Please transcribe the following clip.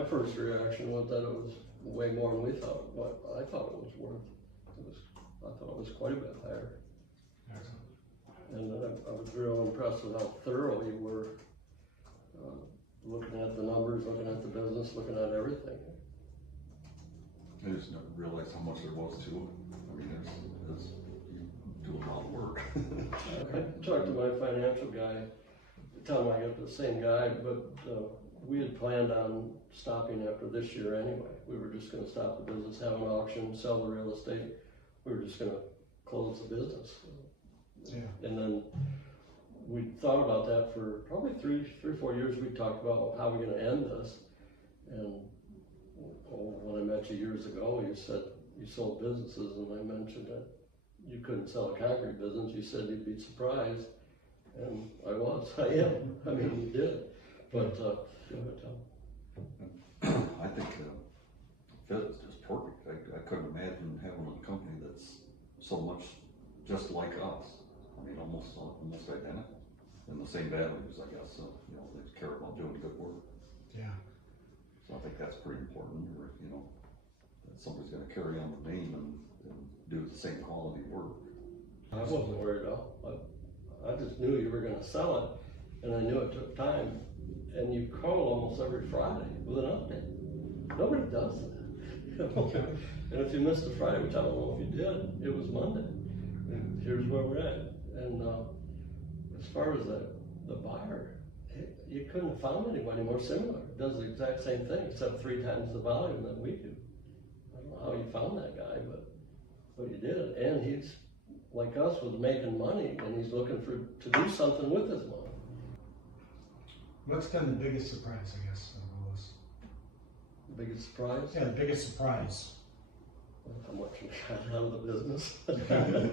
My first reaction was that it was way more than we thought, what I thought it was worth. I thought it was quite a bit higher. Excellent. And then I was real impressed with how thorough you were, looking at the numbers, looking at the business, looking at everything. I just never realized how much there was to it. I mean, it's you do a lot of work. I talked to my financial guy, tell him I got the same guy, but we had planned on stopping after this year anyway. We were just gonna stop the business, have an auction, sell the real estate. We were just gonna close the business. Yeah. And then we thought about that for probably three or 4 years. We talked about how we're gonna end this. And when I met you years ago, you said you sold businesses, and I mentioned that you couldn't sell a concrete business. You said you'd be surprised, and I was. I am. I mean, you did. But go ahead, Tom. I think fit is just perfect. I couldn't imagine having a company that's so much just like us. I mean, almost identical in the same values, I guess. So, you know, they care about doing good work. Yeah. So I think that's pretty important, or, you know, that somebody's gonna carry on the name and do the same quality work. I wasn't worried at all. I just knew you were gonna sell it, and I knew it took time. And you call almost every Friday with an update. Nobody does that. And if you missed a Friday, which I don't know if you did, it was Monday. And here's where we're at. And as far as the buyer, you couldn't have found anybody more similar. It does the exact same thing, except 3 times the volume that we do. I don't know how you found that guy, but you did it. And he's, like us, was making money, and he's looking to do something with his money. What's been the biggest surprise, I guess, Louis? The biggest surprise? Yeah, the biggest surprise. How much we got out of the business.